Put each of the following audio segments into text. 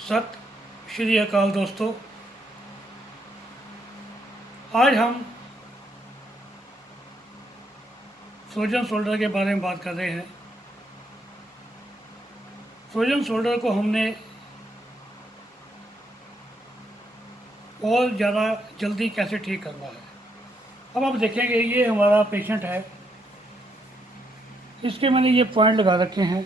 सत श्री अकाल दोस्तों। आज हम फ्रोजन शोल्डर के बारे में बात कर रहे हैं। फ्रोजन शोल्डर को हमने और ज़्यादा जल्दी कैसे ठीक करना है। अब आप देखेंगे ये हमारा पेशेंट है, इसके मैंने ये पॉइंट लगा रखे हैं।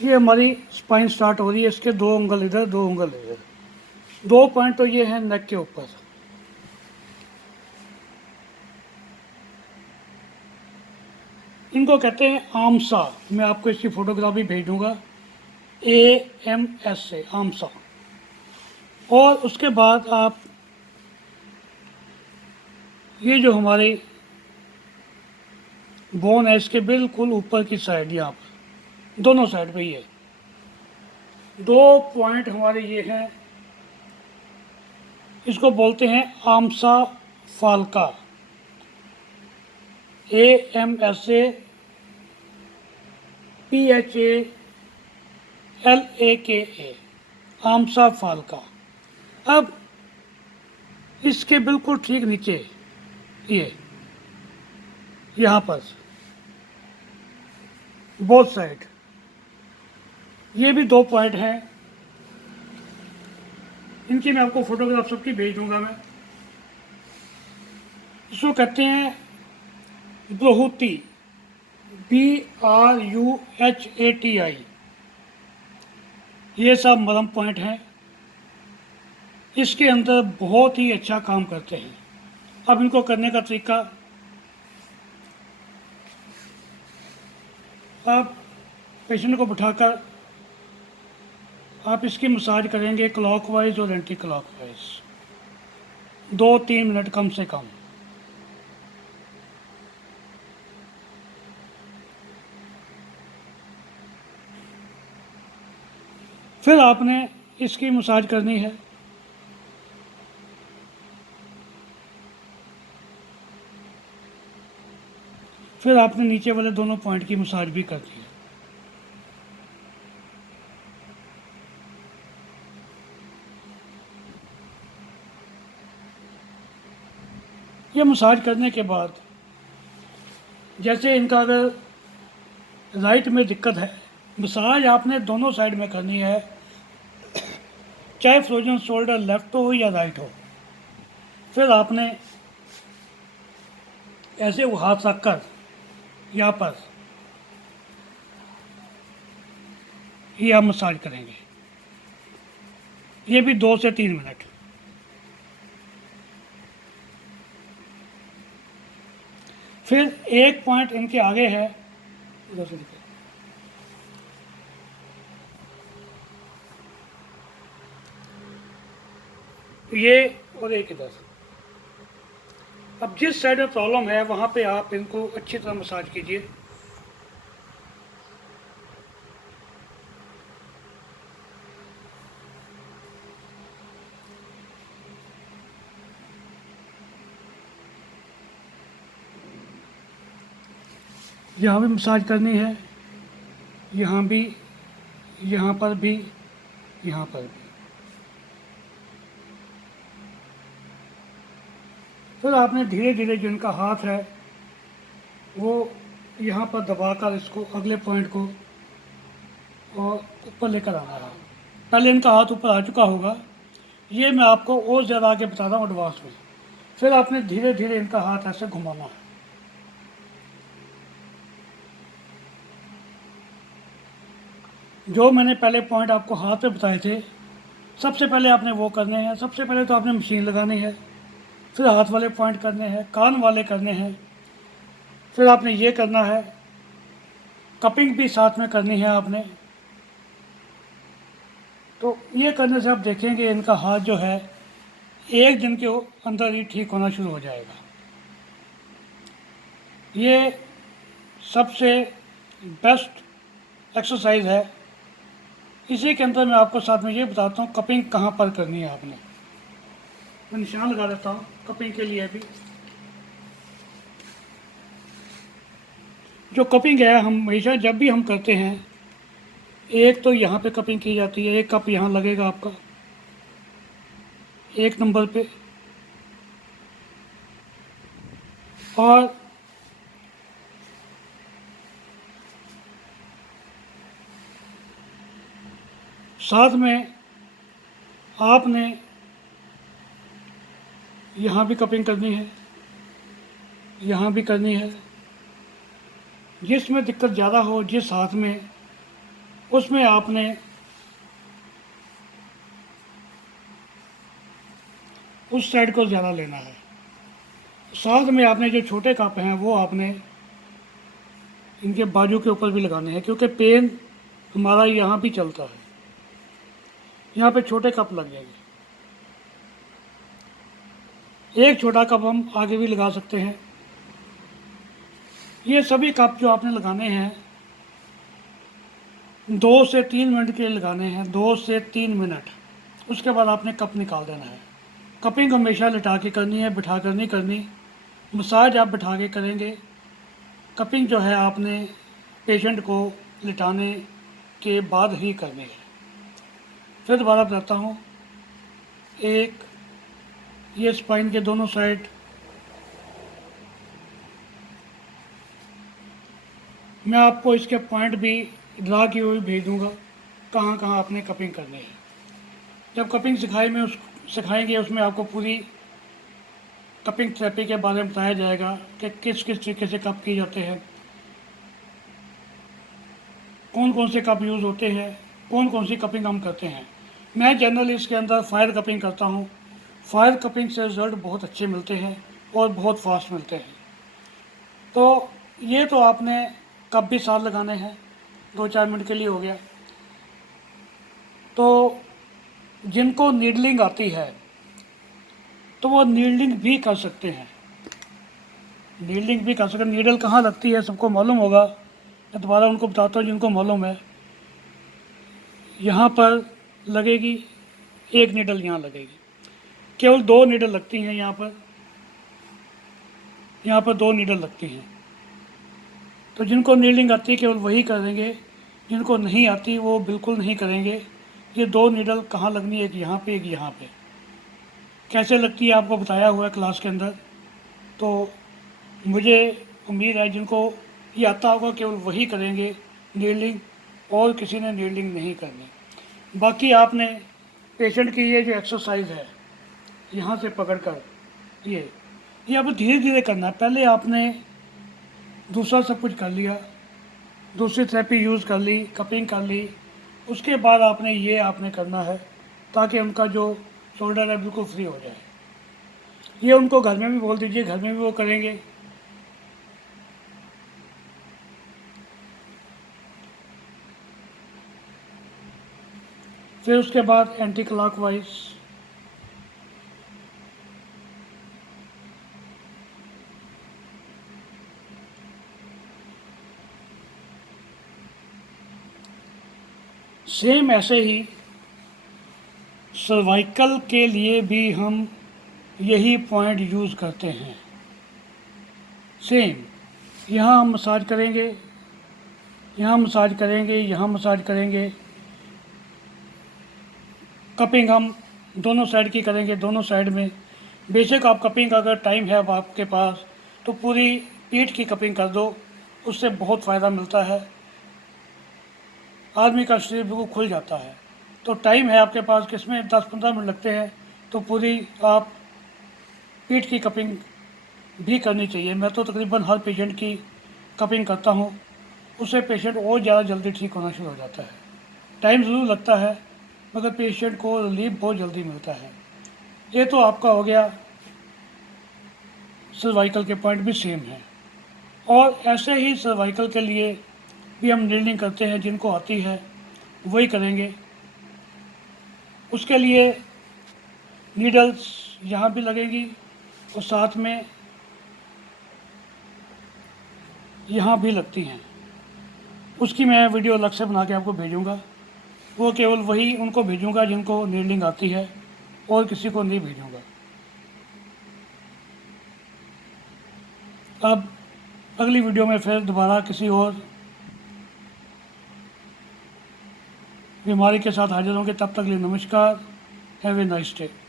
ये हमारी स्पाइन स्टार्ट हो रही है, इसके दो उंगल इधर दो उंगल इधर, दो पॉइंट तो ये हैं नेक के ऊपर। इनको कहते हैं आमसा। मैं आपको इसकी फ़ोटोग्राफ भी भेज दूँगा, AMS से आमसा। और उसके बाद आप ये जो हमारी बोन है इसके बिल्कुल ऊपर की साइड, यहाँ पर दोनों साइड पे ये दो पॉइंट हमारे ये हैं, इसको बोलते हैं आमसा फाल्का, AMSA PHALAKA, आमसा फाल्का। अब इसके बिल्कुल ठीक नीचे ये यहाँ पर बोथ साइड ये भी दो पॉइंट हैं। इनकी मैं आपको फोटोग्राफ सबकी भेज दूंगा। मैं इसको कहते हैं ब्रूहती, BRUHATI। ये सब मरम पॉइंट हैं, इसके अंदर बहुत ही अच्छा काम करते हैं। अब इनको करने का तरीका, आप पेशेंट को बिठाकर आप इसकी मसाज करेंगे क्लॉकवाइज और एंटी क्लॉकवाइज 2-3 मिनट कम से कम। फिर आपने इसकी मसाज करनी है। फिर आपने नीचे वाले दोनों पॉइंट की मसाज भी करनी है। ये मसाज करने के बाद, जैसे इनका अगर राइट में दिक्कत है, मसाज आपने दोनों साइड में करनी है, चाहे फ्रोजन शोल्डर लेफ्ट हो या राइट हो। फिर आपने ऐसे हाथ रखकर यहाँ पर ये आप मसाज करेंगे, ये भी 2 से 3 मिनट। फिर एक पॉइंट इनके आगे है, इधर से दिखाओ, ये और एक इधर। अब जिस साइड में प्रॉब्लम है वहाँ पे आप इनको अच्छी तरह मसाज कीजिए। यहाँ भी मसाज करनी है, यहाँ भी, यहाँ पर भी, यहाँ पर भी। फिर आपने धीरे धीरे जो इनका हाथ है वो यहाँ पर दबाकर इसको अगले पॉइंट को और ऊपर लेकर आना है। पहले इनका हाथ ऊपर आ चुका होगा, ये मैं आपको और ज़्यादा आगे बता रहा हूँ एडवांस में। फिर आपने धीरे धीरे इनका हाथ ऐसे घुमाना है। जो मैंने पहले पॉइंट आपको हाथ पे बताए थे, सबसे पहले आपने वो करने हैं। सबसे पहले तो आपने मशीन लगानी है, फिर हाथ वाले पॉइंट करने हैं, कान वाले करने हैं, फिर आपने ये करना है, कपिंग भी साथ में करनी है आपने। तो ये करने से आप देखेंगे इनका हाथ जो है 1 दिन के अंदर ही ठीक होना शुरू हो जाएगा। ये सबसे बेस्ट एक्सरसाइज है। इसी के अंदर मैं आपको साथ में ये बताता हूँ कपिंग कहाँ पर करनी है आपने। मैं निशान लगा देता हूँ कपिंग के लिए भी। जो कपिंग है हम हमेशा जब भी हम करते हैं एक तो यहाँ पे कपिंग की जाती है, एक कप यहाँ लगेगा आपका 1 नंबर पे, और साथ में आपने यहाँ भी कपिंग करनी है, यहाँ भी करनी है। जिसमें दिक्कत ज़्यादा हो जिस हाथ में, उसमें आपने उस साइड को ज़्यादा लेना है। साथ में आपने जो छोटे कप हैं वो आपने इनके बाजू के ऊपर भी लगाने हैं, क्योंकि पेन हमारा यहाँ भी चलता है। यहाँ पे छोटे कप लग जाएंगे। एक छोटा कप हम आगे भी लगा सकते हैं। ये सभी कप जो आपने लगाने हैं 2 से 3 मिनट के लिए लगाने हैं, 2 से 3 मिनट। उसके बाद आपने कप निकाल देना है। कपिंग हमेशा लिटा के करनी है, बिठा कर नहीं करनी। मसाज आप बिठा के करेंगे। कपिंग जो है आपने पेशेंट को लिटाने के बाद ही करनी है। फिर दोबारा बताता हूँ। एक, ये स्पाइन के दोनों साइड, मैं आपको इसके पॉइंट भी ड्रा किए हुए भेज दूँगा कहाँ कहाँ आपने कपिंग करनी है। जब कपिंग सिखाएंगे उसमें आपको पूरी कपिंग थेरेपी के बारे में बताया जाएगा कि किस किस तरीके से कप किए जाते हैं, कौन कौन से कप यूज़ होते हैं, कौन कौन सी कपिंग हम करते हैं। मैं जनरली इसके अंदर फायर कपिंग करता हूँ। फायर कपिंग से रिज़ल्ट बहुत अच्छे मिलते हैं और बहुत फास्ट मिलते हैं। तो ये तो आपने कप भी साथ लगाने हैं, 2-4 मिनट के लिए हो गया। तो जिनको नीडलिंग आती है तो वो नीडलिंग भी कर सकते हैं। नीडलिंग भी कर सकते हैं। नीडल कहाँ लगती है सबको मालूम होगा, मैं दोबारा उनको बताता हूँ जिनको मालूम है। यहाँ पर लगेगी, एक नीडल यहाँ लगेगी। केवल 2 नीडल लगती हैं यहाँ पर, यहाँ पर 2 नीडल लगती हैं। तो जिनको नीडलिंग आती है केवल वही करेंगे, जिनको नहीं आती वो बिल्कुल नहीं करेंगे। ये 2 नीडल कहाँ लगनी है, एक यहाँ पे, एक यहाँ पे। कैसे लगती है आपको बताया हुआ है क्लास के अंदर। तो मुझे उम्मीद है जिनको ये आता होगा केवल वही करेंगे नीडलिंग, और किसी ने नीडलिंग नहीं करनी। बाकी आपने पेशेंट की ये जो एक्सरसाइज है यहाँ से पकड़ कर, ये आपको धीरे धीरे करना है। पहले आपने दूसरा सब कुछ कर लिया, दूसरी थेरेपी यूज़ कर ली, कपिंग कर ली, उसके बाद आपने करना है ताकि उनका जो शोल्डर है बिल्कुल फ्री हो जाए। ये उनको घर में भी बोल दीजिए, घर में भी वो करेंगे। फिर उसके बाद एंटी क्लॉकवाइज, सेम ऐसे ही सर्वाइकल के लिए भी हम यही पॉइंट यूज़ करते हैं। सेम यहाँ हम मसाज करेंगे, यहाँ मसाज करेंगे, यहाँ मसाज करेंगे। कपिंग हम दोनों साइड की करेंगे, दोनों साइड में। बेशक आप कपिंग अगर टाइम है अब आपके पास तो पूरी पीठ की कपिंग कर दो, उससे बहुत फ़ायदा मिलता है। आदमी का शरीर बिल्कुल खुल जाता है। तो टाइम है आपके पास, किसमें 10-15 मिनट लगते हैं, तो पूरी आप पीठ की कपिंग भी करनी चाहिए। मैं तो तकरीबन हर पेशेंट की कपिंग करता हूँ, उससे पेशेंट और ज़्यादा जल्दी ठीक होना शुरू हो जाता है। टाइम ज़रूर लगता है मगर पेशेंट को रिलीफ बहुत जल्दी मिलता है। ये तो आपका हो गया, सर्वाइकल के पॉइंट भी सेम है। और ऐसे ही सर्वाइकल के लिए भी हम नीडलिंग करते हैं, जिनको आती है वही करेंगे। उसके लिए नीडल्स यहाँ भी लगेगी और साथ में यहाँ भी लगती हैं। उसकी मैं वीडियो अलग से बना के आपको भेजूँगा। वो केवल वही उनको भेजूँगा जिनको नीडलिंग आती है, और किसी को नहीं भेजूँगा। अब अगली वीडियो में फिर दोबारा किसी और बीमारी के साथ हाजिर होंगे। तब तक लिए नमस्कार। Have a nice day.